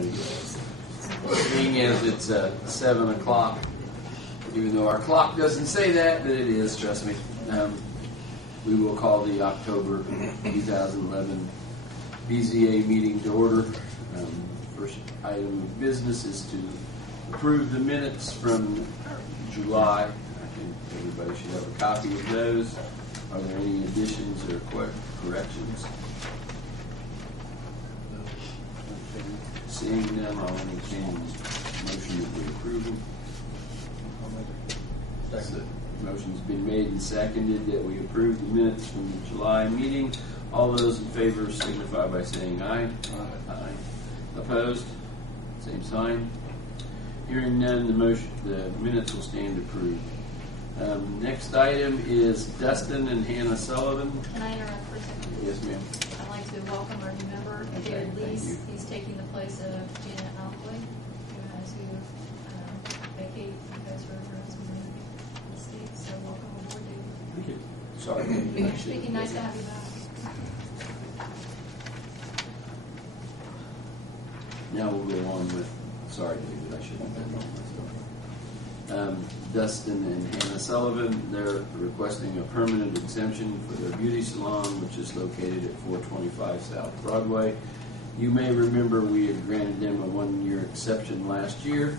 everybody. Being as it's 7 o'clock, even though our clock doesn't say that, but it is, trust me. We will call the October 2011 BZA meeting to order. First item of business is to approve the minutes from July. I think everybody should have a copy of those. Are there any additions or corrections? Seeing none, I'll entertain a motion that we approve them. So, motion's been made and seconded that we approve the minutes from the July meeting. All those in favor signify by saying aye. Aye. Opposed? Same sign. Hearing none, the minutes will stand approved. Next item is Dustin and Hannah Sullivan. Can I interrupt for a second? Yes, ma'am. I'd like to welcome our new member, David Lees. He's taking the place of Janet Alpley, who has vacate because her husband in the States. So welcome aboard, David. Thank you. Sorry. Speaking, nice to have you back. Now we'll go on with, sorry, David, I shouldn't have done that myself. Dustin and Hannah Sullivan, they're requesting a permanent exemption for their beauty salon, which is located at 425 South Broadway. You may remember we had granted them a 1-year exception last year,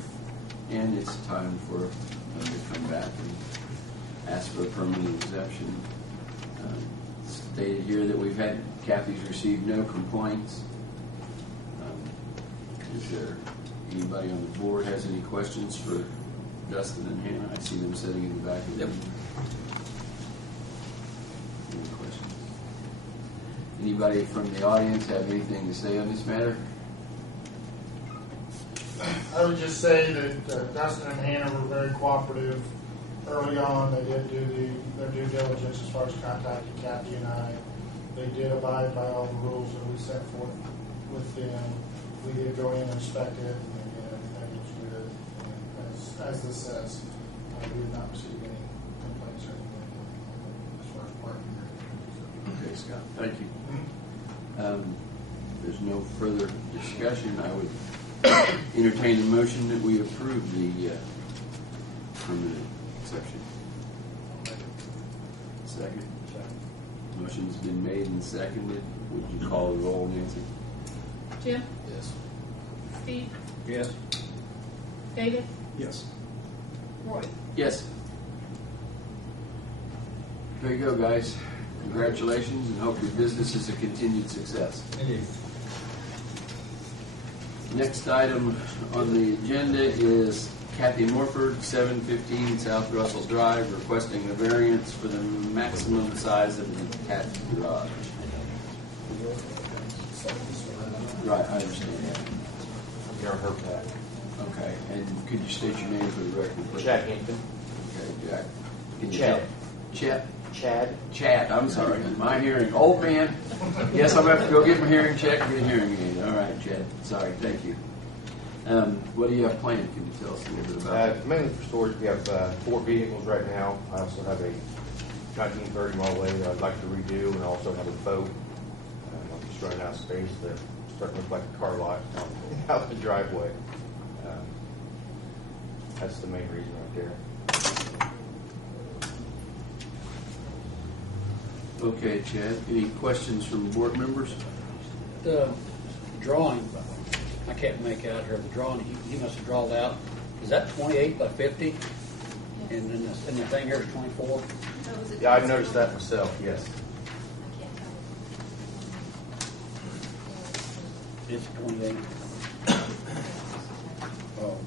and it's time for them to come back and ask for a permanent exemption. Stated here that we've had, Kathy's received no complaints. Is there anybody on the board has any questions for Dustin and Hannah? I see them sitting in the back of the room. Any questions? Anybody from the audience have anything to say on this matter? I would just say that Dustin and Hannah were very cooperative early on. They did do their due diligence as far as contacting Kathy and I. They did abide by all the rules that we set forth with them. We did go in and inspect it, and everything was good. And as this says, we did not receive any complaints or anything as far as parking. Okay, Scott, thank you. There's no further discussion. I would entertain a motion that we approve the permanent exception. Second. Motion's been made and seconded. Would you call the roll, Nancy? Jim? Yes. Steve? Yes. David? Yes. Roy? Yes. There you go, guys. Congratulations, and hope your business is a continued success. Indeed. Next item on the agenda is Kathy Morford, 715 South Russell Drive, requesting a variance for the maximum size of the detached garage. Right, I understand that. You're her Pat. Okay, and could you state your name for the record, please? Chad Hampton. Okay, Jack. Chad. Chet? Chad. Chad, I'm sorry. My hearing. Old man. Yes, I'm going to have to go get my hearing checked and get a hearing aid. All right, Chad. Sorry, thank you. What do you have planned? Can you tell us a little bit about it? Mainly for storage. We have 4 vehicles right now. I also have a 1930 Model A that I'd like to redo, and I also have a boat. I'm just running out of space. They're starting to look like a car lot out the driveway. That's the main reason right there. Okay, Chad. Any questions from board members? The drawing, I can't make out here. The drawing he must have drawn out. Is that 28 by 50? Yes. And then the thing here is 24. Oh, was it Yeah, I've noticed that myself. Yes. I can't tell. It's 28. Oh,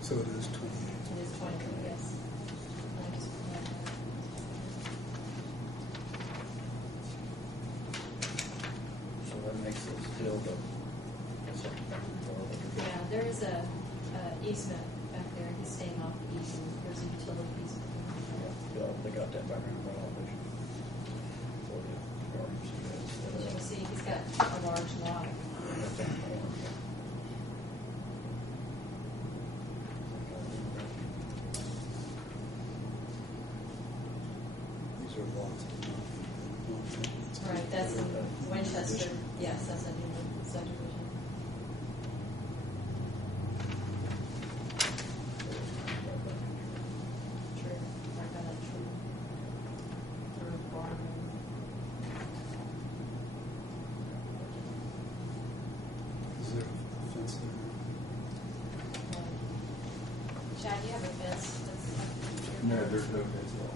So it is 20. It is 20, yes. so that makes it still the. Yeah, there is a easement back there. He's staying off the easement. There's a utility easement. Yeah, they got that background elevation. For the gardens. As you can see, he's got a large lot. These are lots. Right, that's in Winchester. Yes, that's a new one. subdivision. True, right by that tree. Through the barn. Is there a fence there? Chad, do you have a fence? That's- No, there's no fence at all.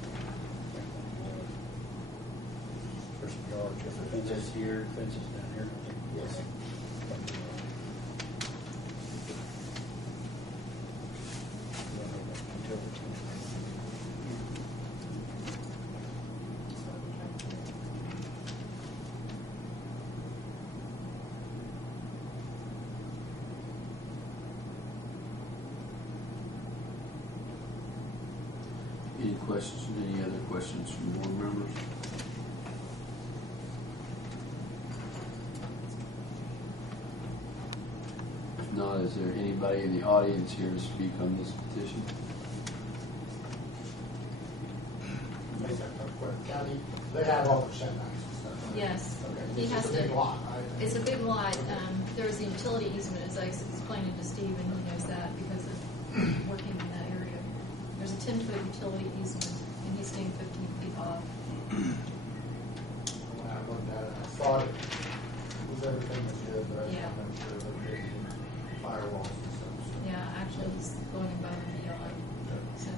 There's some yards, there's fences here, fences down here. Yes. Any questions, any other questions from board members? If not, is there anybody in the audience here to speak on this petition? Make that real quick. County, they have all their setbacks and stuff. Right? Yes. Okay. He It's has just a big to- lot, right? It's a big lot. There's a utility easement, as I explained to Steve, and he knows that because of working in that area. There's a 10-foot utility easement, and he's staying 15 feet off. When I looked at it, I thought it was everything was good, but I just Yeah. want to make sure that there's firewalls and stuff. So. Yeah, actually, he's going above and beyond. So,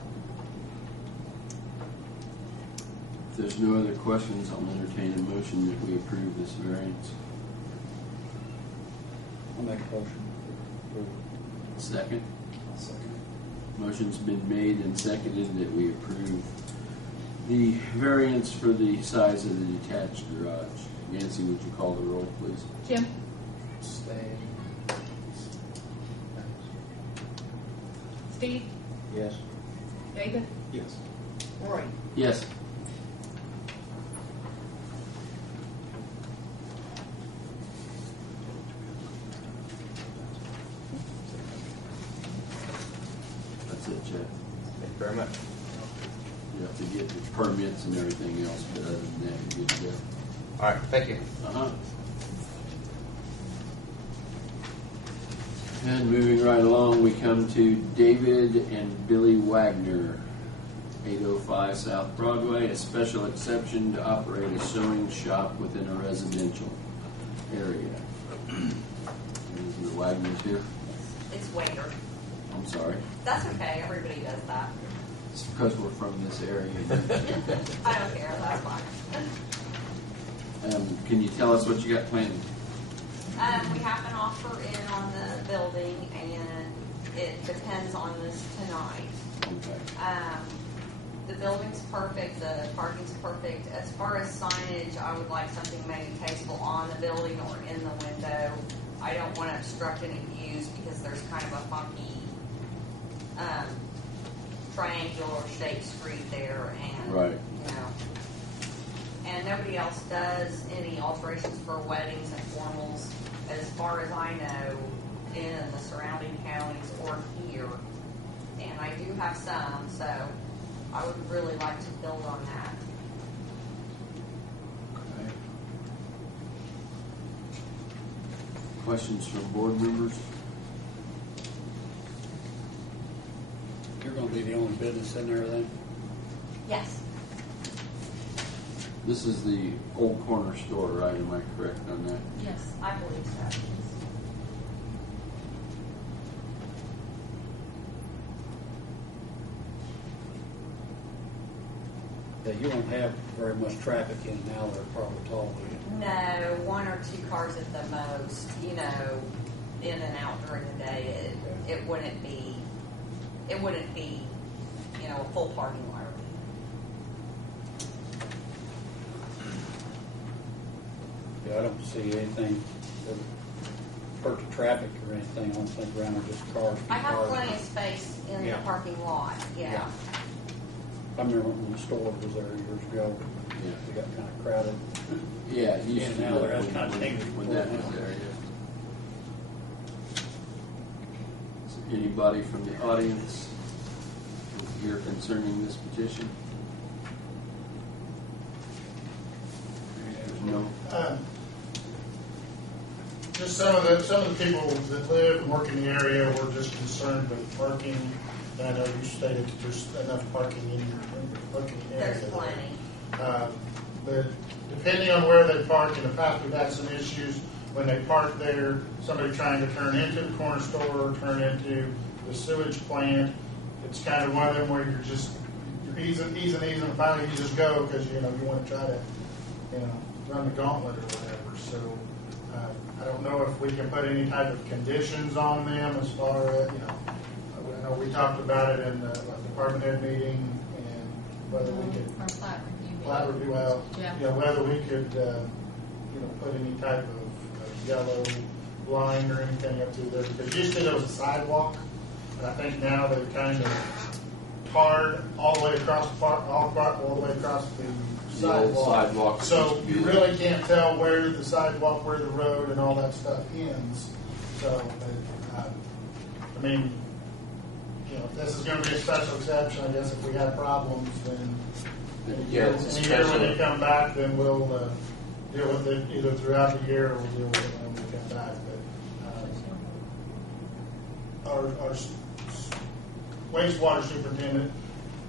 If there's no other questions, I'll entertain a motion that we approve this variance. I'll make a motion. Second? I'll second it. Motion's been made and seconded that we approve the variance for the size of the detached garage. Nancy, would you call the roll, please? Jim? Stay. Steve? Yes. David? Yes. Roy? Yes. That's it, Chad. Thank you very much. You have to get the permits and everything else, but other than that, you're good to go. All right, thank you. Uh-huh. And moving right along, we come to David and Billie Wagner, 805 South Broadway, a special exception to operate a sewing shop within a residential area. Is the Wagners here? It's Wagner. I'm sorry. That's okay. Everybody does that. It's because we're from this area. I don't care. That's fine. Can you tell us what you got planned? We have an offer in on the building, and it depends on this tonight. Okay. The building's perfect. The parking's perfect. As far as signage, I would like something maybe tasteful on the building or in the window. I don't want to obstruct any views because there's kind of a funky triangular shaped street there, and Right. you know, and nobody else does any alterations for weddings and formals, as far as I know, in the surrounding counties or here. And I do have some, so I would really like to build on that. Okay. Questions from board members? You're gonna be the only business in there then? Yes. This is the old corner store, right? Am I correct on that? Yes. I believe so. Yeah, you won't have very much traffic in now, they're probably tall, will you? No, one or two cars at the most, you know, in and out during the day. It wouldn't be, you know, a full parking lot. Yeah, I don't see anything that would hurt the traffic or anything, I don't think around there, just cars. I have cars. plenty of space in the Yeah. parking lot, yeah. I remember when the store was there years ago, Yeah. it got kind of crowded. Yeah, it used Yeah, to be now they're when, kind of dangerous. when that was there, yeah. Is there anybody from the audience here concerning this petition? There's no. Just some of the people that live and work in the area were just concerned with parking. And I know you stated that there's enough parking in your parking area. There's plenty. But depending on where they park, in the past we've had some issues when they park there, somebody trying to turn into the corner store, turn into the sewage plant. It's kind of one of them where you're easing, and finally you just go because you want to try to run the gauntlet or whatever. So I don't know if we can put any type of conditions on them as far as I know we talked about it in the department head meeting and whether we could. Our plat review. Plat review, well, Yeah. whether we could, put any type of yellow line or anything up through there. Because usually there was a sidewalk, and I think now they've kind of tarred all the way across the park, all the way across the old sidewalk. So you really can't tell where the sidewalk, where the road, and all that stuff ends. So, I mean, if this is going to be a special exception, I guess if we have problems, then. Yeah, it's In a year when they come back, then we'll deal with it either throughout the year or we'll deal with it when we come back. But our wastewater superintendent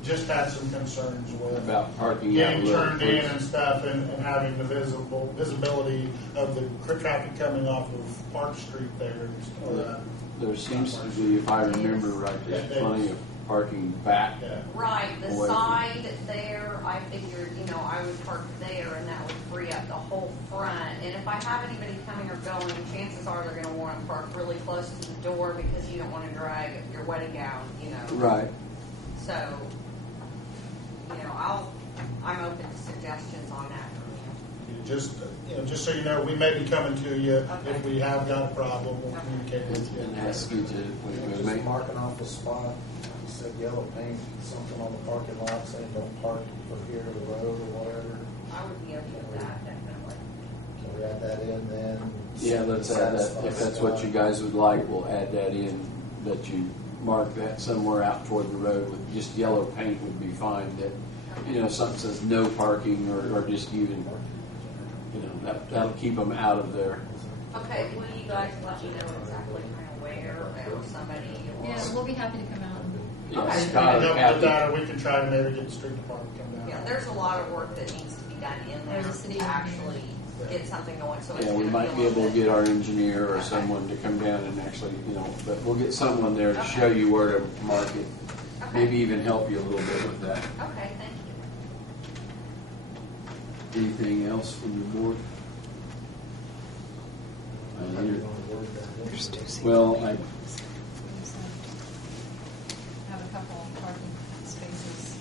just had some concerns with About parking getting out turned in and stuff and having the visibility of the traffic coming off of Park Street there. There seems to be, if I remember right, there's plenty of parking back. Yeah. Right, the Away from- side there, I figured, I would park there and that would free up the whole front. And if I have anybody coming or going, chances are they're gonna wanna park really close to the door because you don't wanna drag your wedding gown, Right. So, I'm open to suggestions on that from Just so you know, we may be coming to you Okay. if we have got a problem. We'll Okay. communicate with you. And ask you to, Just make, marking off a spot, you said yellow paint, something on the parking lot saying don't park from here to the road or whatever. you. I would be okay with that, definitely. Can we add that in then? yeah, let's add that, if that's what you guys would like, we'll add that in, that you mark that somewhere out toward the road with just yellow paint would be fine, that, something says no parking or just even, that'll keep them out of there. Okay, will you guys let me know exactly kind of where or somebody or? Yeah, we'll be happy to come out and. Yeah, Okay. We Scott can or help with Kathy. that, or we can try to maybe get the street department to come down. Yeah, there's a lot of work that needs to be done in there There's a city to actually get something going, so it's Yeah, we gonna might a be able little to bit- get our engineer or Okay. someone to come down and actually, but we'll get someone there to Okay. show you where to mark it. Okay. Maybe even help you a little bit with that. Okay, thank you. Anything else from the board? How do you want to word that? Well, I, Have a couple of parking spaces.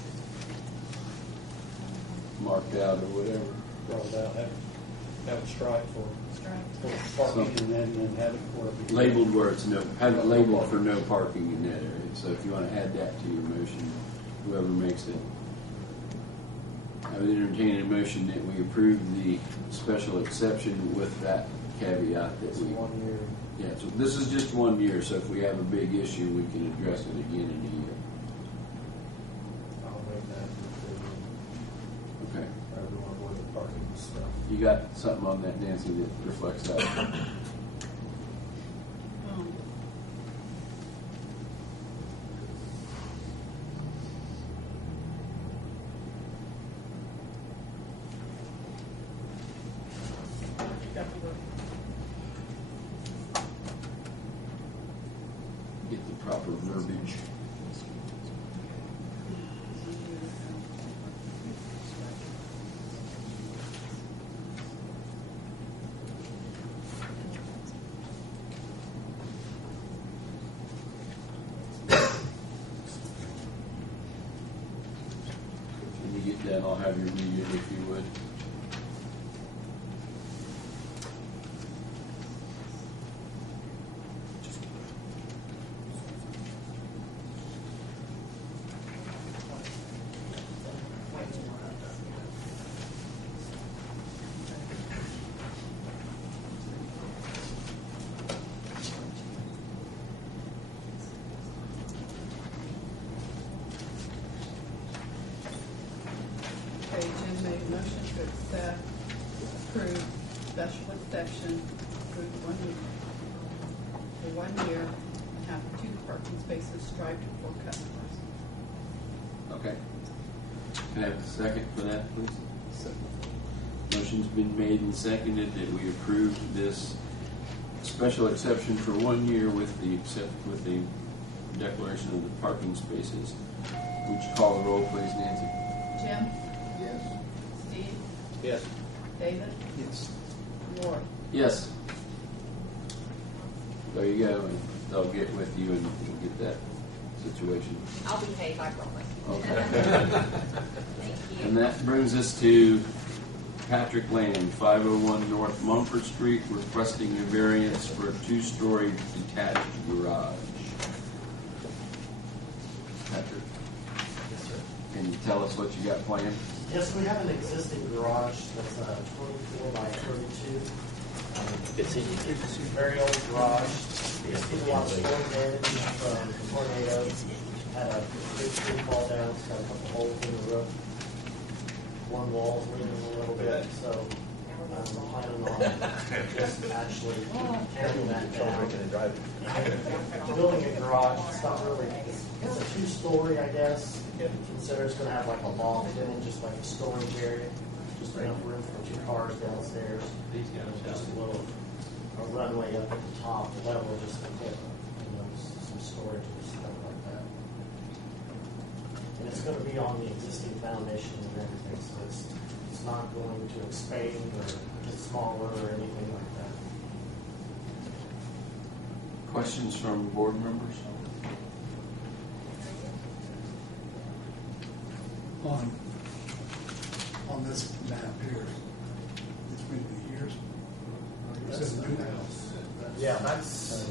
marked out or whatever. Draw it out, have it striped for Striped. parking and then have it where. Labeled where it's no, have it labeled for no parking in that area. So if you want to add that to your motion, whoever makes it. I would entertain a motion that we approve the special exception with that caveat that It's we. 1 year. Yeah, so this is just 1 year, so if we have a big issue, we can address it again in a year. I'll make that for Okay. everyone with the parking stuff. You got something on that, Nancy, that reflects that? Get the proper verbiage. When you get that, I'll have you read it if you would. Okay, Jim made a motion to 1 year and have 2 parking spaces striped for customers. Okay. Can I have a second for that, please? Second. Motion's been made and seconded that we approve this special exception for 1 year with the declaration of the parking spaces. Would you call the roll, please, Nancy? Jim? Yes. Steve? Yes. David? Yes. Laura? Yes. There you go, and they'll get with you and we'll get that situation. I'll behave, I promise. Okay. Thank And you. that brings us to Patrick Land, 501 North Mumford Street, requesting a variance for a 2-story detached garage. Patrick, can you tell us what you got planned? Yes, we have an existing garage that's 24 by 32. It's a very old garage. It's been a lot of storm damage from tornadoes. Had a big tree fall down. It's got a couple holes in the roof. One wall's leaning a little bit, so I'm planning on just actually tearing that down. Building a garage, it's not really, it's a 2-story, I guess. Consider it's going to have like a loft in it, just like a storage area, just enough room for 2 cars downstairs. Just a little a runway up at the top level, just to put some storage and stuff like that. And it's going to be on the existing foundation and everything, so it's not going to expand or get smaller or anything like that. Questions from board members? On this map here, it's been years. It's a new house. Yeah, that's.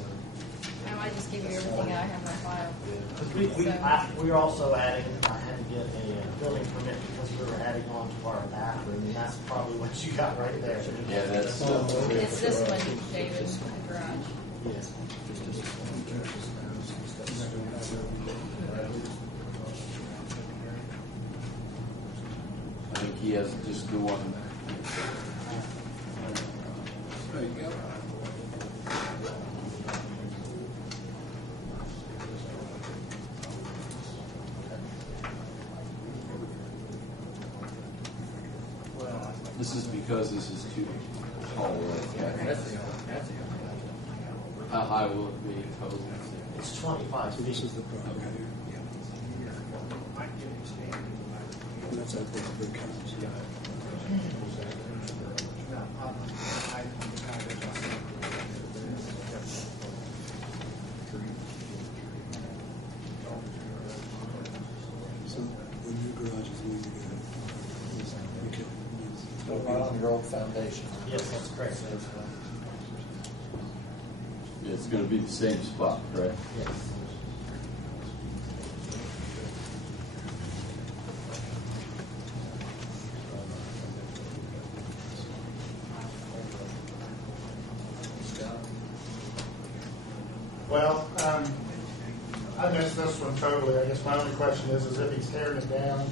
I just give you everything I have on file. We're also adding, I had to get a building permit because we were adding on to our bathroom, and that's probably what you got right there. Yeah, that's. It's this one, David, the garage. Yes. I think he has just the one. There you go. This is because this is too tall, right? How high will it be total? It's 25 So this feet. is the property here. And that's our big house. So the new garage is going to get okay. So right on your old foundation. Yes, that's correct. It's going to be the same spot, right? Yes. Well, I missed this one totally. I guess my only question is if he's tearing it down,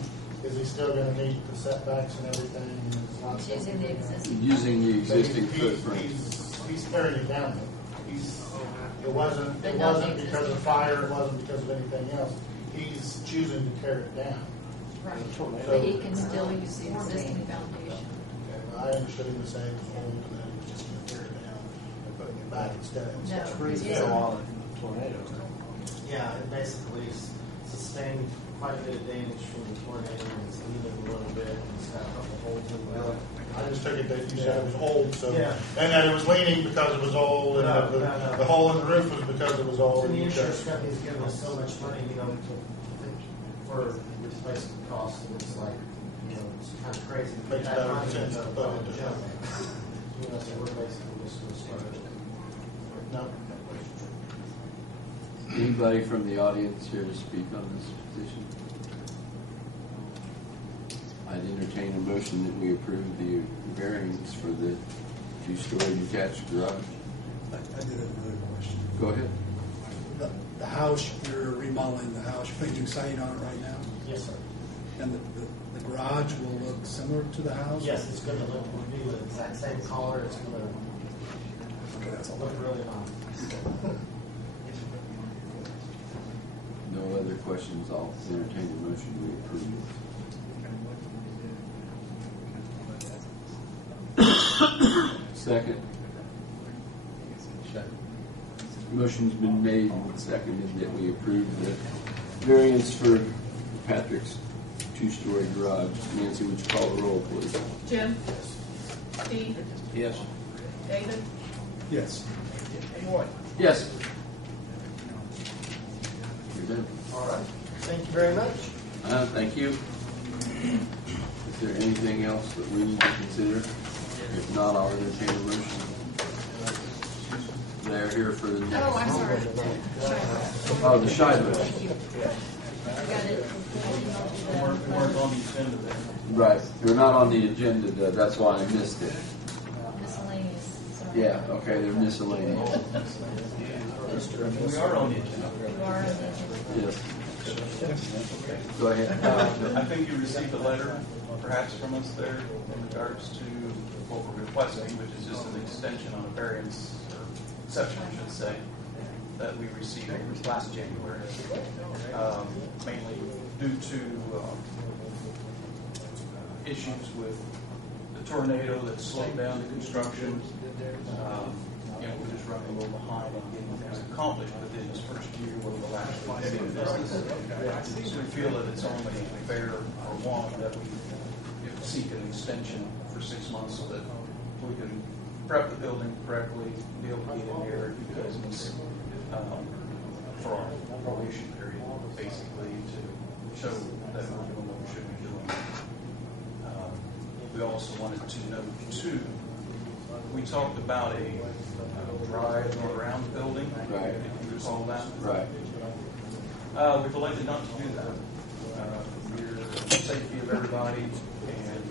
is he still going to meet the setbacks and everything? And it's not It's using the existing. Using the But existing footprint. He's tearing it down. It wasn't But not the because of existing. fire. It wasn't because of anything else. He's choosing to tear it down. Right. So- But he can still use the existing foundation. I understood him to say it was old and then he was just going to tear it down and putting it back instead. No, Trees he's fell using, on tornadoes. Yeah, it basically sustained quite a bit of damage from the tornado and it's leaning a little bit and it's got a couple holes in the middle. I just took it that you said it was old, so Yeah. and that it was leaning because it was old, and No, the, no. the hole in the roof was because it was old. And the and insurance company's giving us so much money, for replacement costs, and it's like, it's kind of crazy. to put Makes that better money sense into to put into junk. So we're basically just going to start it. No. Anybody from the audience here to speak on this petition? I'd entertain a motion that we approve the variance for the 2-story detached garage. I did have another question. Go ahead. The house, you're remodeling the house, you're putting new siding on it right now? Yes, sir. And the garage will look similar to the house? Yes, it's going to look, we'll do the exact same color, it's going to Okay, that's all. look really nice. questions, I'll entertain the motion we approve. Second. Motion's been made and seconded that we approve the variance for Patrick's two-story garage. Nancy, would you call the roll, please? Jim? Steve? Yes. David? Yes. And Roy? Yes. You're done. All right. Thank you very much. Thank you. Is there anything else that we need to consider? If not, I'll entertain a motion. They're here for the next. Oh, I'm sorry. Oh, the Scheidler. I got it. We're on the agenda there. Right. They're not on the agenda, though. That's why I missed it. Miscellaneous. Sorry. Yeah, okay, they're miscellaneous. We are on the agenda. You are on the agenda. Yes. Go ahead. I think you received a letter, perhaps from us there, in regards to what we're requesting, which is just an extension on a variance, or exception, I should say, that we received last January, mainly due to issues with the tornado that slowed down the construction. We're just running a little behind on getting things accomplished within this first year over the last 5 years. So we feel that it's only fair or one that we seek an extension for 6 months so that we can prep the building correctly, be able to get in there, do business for our probation period, basically, to show that we're doing what we should be doing. We also wanted to note, too, we talked about a drive going around the building, Right. if you recall that. Right. We've elected not to do that. We're the safety of everybody and,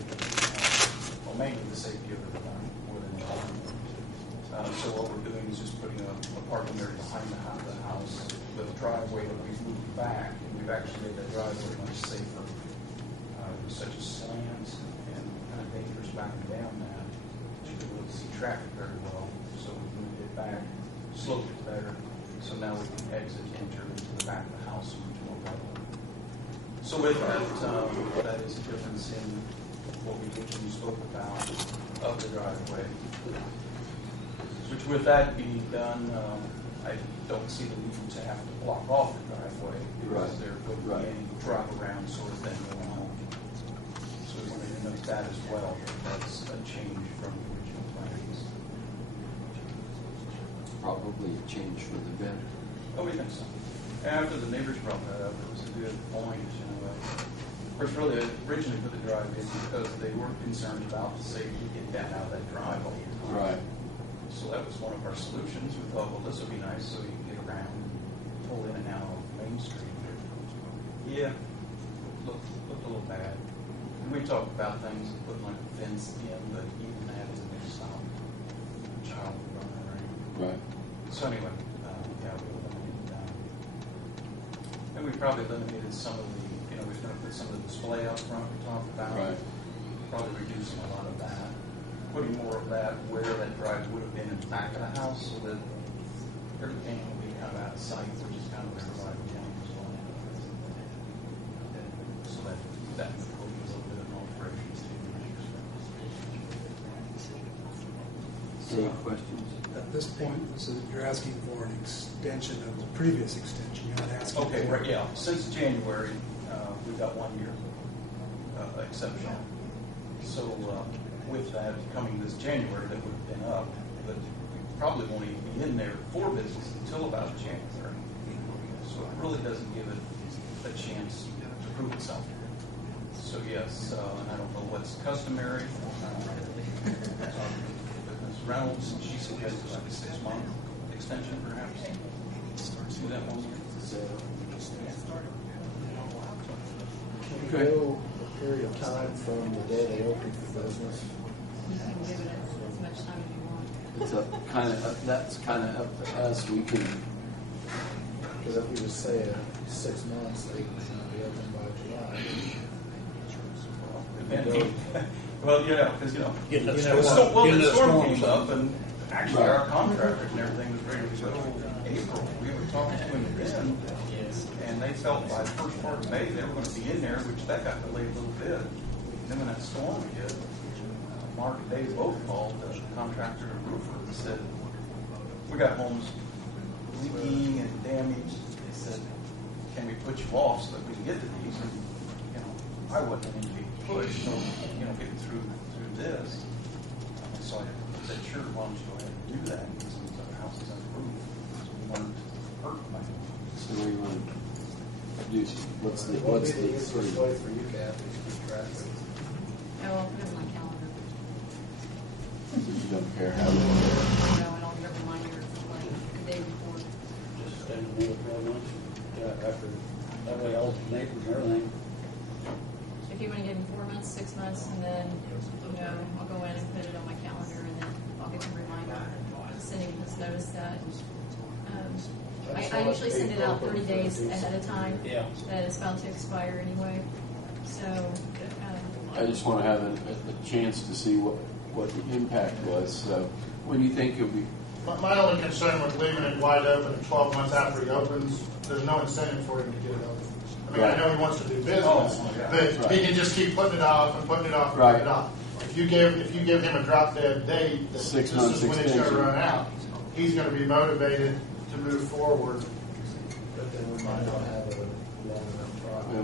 mainly the safety of everybody more than anything. So what we're doing is just putting a parking area behind the house, the driveway that we've moved back, and we've actually made that driveway much safer. With such a slants and kind of dangerous backing down that you can really see traffic very well. So we moved it back, sloped it better, so now we can exit, enter into the back of the house much more readily. So with that, that is a difference in what we originally spoke about of the driveway. Which with that being done, I don't see the need to have to block off the driveway because there would be any drive around sort of thing going on. So we wanted to note that as well. That's a change from the original plans. Probably a change for the better. Oh, we think so. After the neighbors brought that up, it was a good point. Of course, really, they originally put the driveway because they were concerned about the safety of getting down out of that drive all the time. Right. So that was one of our solutions. We thought, well, this would be nice so you can get around and pull in and out of Main Street. Yeah, looked a little bad. And we talked about things, putting like a fence in, but even that is a new stop. A child running around. Right. So anyway, yeah, we eliminated that. And we probably eliminated some of the, we were going to put some of the display up front we talked about. Right. Probably reducing a lot of that. Putting more of that where that drive would have been in the back of the house so that everything will be kind of out of sight, which is kind of where everybody counts as well. So that would be a little bit of an alteration too. Any questions? At this point, you're asking for an extension of the previous extension. You're not asking Okay, for... right, yeah. Since January, we've got 1 year exception. So with that coming this January, that would have been up, but we probably won't even be in there for business until about January. So it really doesn't give it a chance to prove itself. So yes, and I don't know what's customary. Ms. Reynolds, she suggested like a 6-month extension, perhaps. Do that 1 year. Can you go a period of time from the day they open for business? You can give it as much time as you want. It's that's kind of up to us. We can. Because if you just say 6 months, they can be open by July. Well, yeah, because Getting that the storm. storm, Getting the that storm storm came up, and actually Right. our contractors and everything was ready to go in April. We were talking to him then, And they felt by the first part of May they were going to be in there, which that got delayed a little bit. Then when that storm hit, Mark and Dave both called the contractor and roofer and said, we got homes leaking and damaged. They said, can we put you off so that we can get to these? And, I wasn't going to be pushed, so, getting through this. So I said, sure, why don't you go ahead and do that? And get some of these other houses on the roof. So we weren't hurt by it. So what do you want to do? What's the easiest way for you, Kathy, to keep track of it? I'll put it on my calendar. You don't care how long? No, and I'll get a reminder like the day before. Just stay in the 12 months, after, that way all the neighbors and everything. If you want to give him 4 months, 6 months, and then, I'll go in and put it on my calendar, and then I'll get him a reminder, sending his notice that. I usually send it out 30 days ahead of time. Yeah. That it's about to expire anyway. So, I just want to have a chance to see what the impact was. So when you think it'll be, My only concern with leaving it wide open 12 months after he opens, there's no incentive for him to get it open. I mean, I know he wants to do business, but he can just keep putting it off and putting it off and putting it off. If you give him a drop dead date, that 6 this months is when it's going to extension. run out, he's going to be motivated to move forward. But then we might not have a long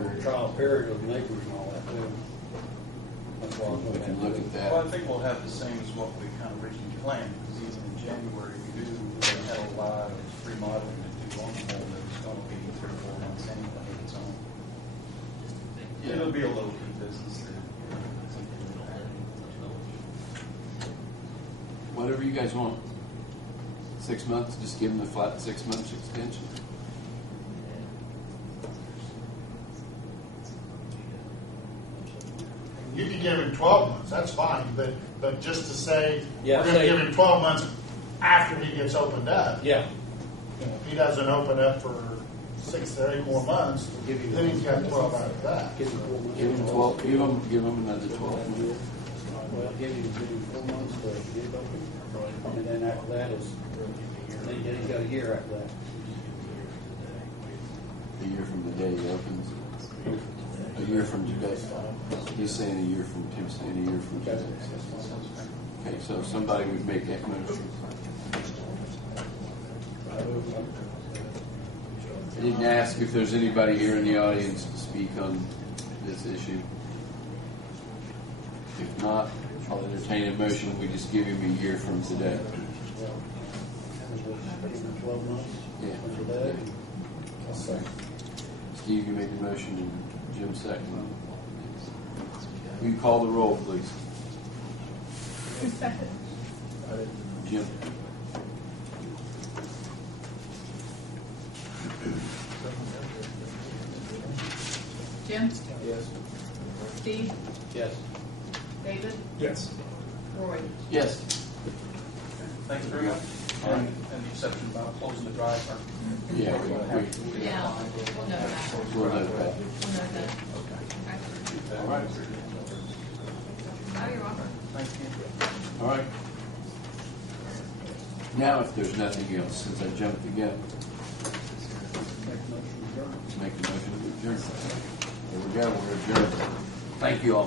enough Trial period with neighbors and all that too. That's why I'm we can look at that. Well, I think we'll have the same as what we kind of originally planned, because even in January, we had a lot of remodeling to do on the whole that was going to be 3 or 4 months anyway. So it'll be a low-key business. Whatever you guys want. 6 months, just give them the flat 6 months extension. You can give him 12 months, that's fine, but just to say, Yeah, we're going to say- give him 12 months after he gets opened up. Yeah. If he doesn't open up for 6 or 8 more months, then he's got 12 out of that. Give him 4 months. Give them 12. Give them another 12 months. Well, give him 4 months to get it open, and then after that is, then he's got a year after that. A year from the day he opens. A year from today. He's saying a year from Tim's saying a year from today. Okay, so somebody would make that motion. I didn't ask if there's anybody here in the audience to speak on this issue. If not, I'll entertain a motion. We just give him a year from today. 12 months. Yeah. After that. I'll second. Steve, you made the motion, and Jim seconded. Will you call the roll, please? Who's second? Jim. Jim? Yes. Steve? Yes. David? Yes. Roy? Yes. Thank you very much. And the exception about closing the drive. Yeah, Yeah, we'll know that. we'll note that. We'll know that. Okay. All right. Oh, you're welcome. Thank you. All right. Now, if there's nothing else, since I jumped again, let's make a motion to adjourn. There we go. We're adjourned. Thank you all.